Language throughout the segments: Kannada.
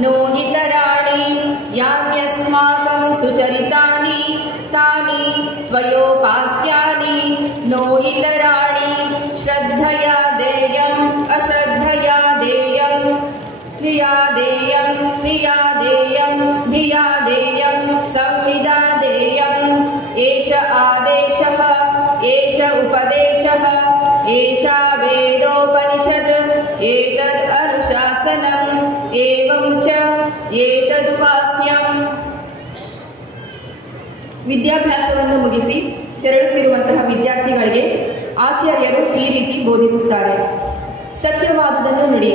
नो इतराणि यान्यस्माकं सुचरितानि तानि त्वयोपास्यानि नो इतराणि श्रद्धया देयम् अश्रद्धया देयम् धिया देयम् धिया देयम् धिया देयम् संविदा देयम् एष आदेशः एष उपदेशः एषा वेदोपनिषद् एतद् अनुशासनम् एवं च ಏತದುಪಾಸ್ಯಂ. ವಿದ್ಯಾಭ್ಯಾಸವನ್ನು ಮುಗಿಸಿ ತೆರಳುತ್ತಿರುವಂತಹ ವಿದ್ಯಾರ್ಥಿಗಳಿಗೆ ಆಚಾರ್ಯರು ಈ ರೀತಿ ಬೋಧಿಸುತ್ತಾರೆ. ಸತ್ಯವಾದುದನ್ನು ನುಡಿ,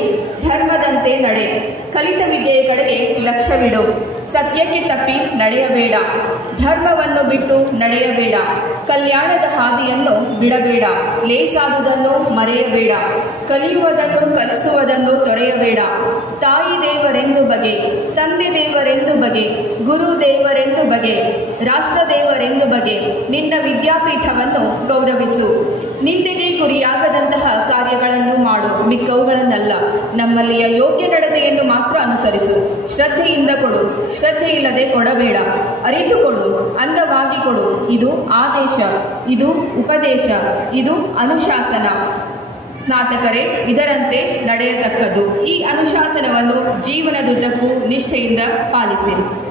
ಧರ್ಮದಂತೆ ನಡೆ, ಕಲಿತ ವಿದ್ಯೆಯ ಕಡೆಗೆ ಲಕ್ಷ್ಯವಿಡು, ಸತ್ಯಕ್ಕೆ ತಪ್ಪಿ ನಡೆಯಬೇಡ, ಧರ್ಮವನ್ನು ಬಿಟ್ಟು ನಡೆಯಬೇಡ, ಕಲ್ಯಾಣದ ಹಾದಿಯನ್ನು ಬಿಡಬೇಡ, ಲೇಸಾದುದನ್ನು ಮರೆಯಬೇಡ, ಕಲಿಯುವುದನ್ನು ಕಲಿಸುವುದನ್ನು ತೊರೆಯಬೇಡ, ತಾಯಿ ದೇವರೆಂದು ಬಗೆ, ತಂದೆ ದೇವರೆಂದು ಬಗೆ, ಗುರು ದೇವರೆಂದು ಬಗೆ, ರಾಷ್ಟ್ರ ದೇವರೆಂದು ಬಗೆ, ನಿನ್ನ ವಿದ್ಯಾಪೀಠವನ್ನು ಗೌರವಿಸು, ನಿಂದೆಗೆ ಗುರಿಯಾಗದಂತಹ ಕಾರ್ಯಗಳನ್ನು ಮಾಡು, ಮಿಕ್ಕವುಗಳನ್ನಲ್ಲ. ನಮ್ಮಲ್ಲಿಯ ಯೋಗ್ಯ ನಡತೆಯನ್ನು ಮಾತ್ರ ಅನುಸರಿಸು, ಶ್ರದ್ಧೆಯಿಂದ ಕೊಡು, ಶ್ರದ್ಧೆ ಇಲ್ಲದೆ ಕೊಡಬೇಡ, ಅರಿತು ಕೊಡು, ಅಂದವಾಗಿ ಕೊಡು. ಇದು ಆದೇಶ, ಇದು ಉಪದೇಶ, ಇದು ಅನುಶಾಸನ. ಸ್ನಾತಕರೇ, ಇದರಂತೆ ನಡೆಯತಕ್ಕದ್ದು. ಈ ಅನುಶಾಸನವನ್ನು ಜೀವನದುದ್ದಕ್ಕೂ ನಿಷ್ಠೆಯಿಂದ ಪಾಲಿಸಿರಿ.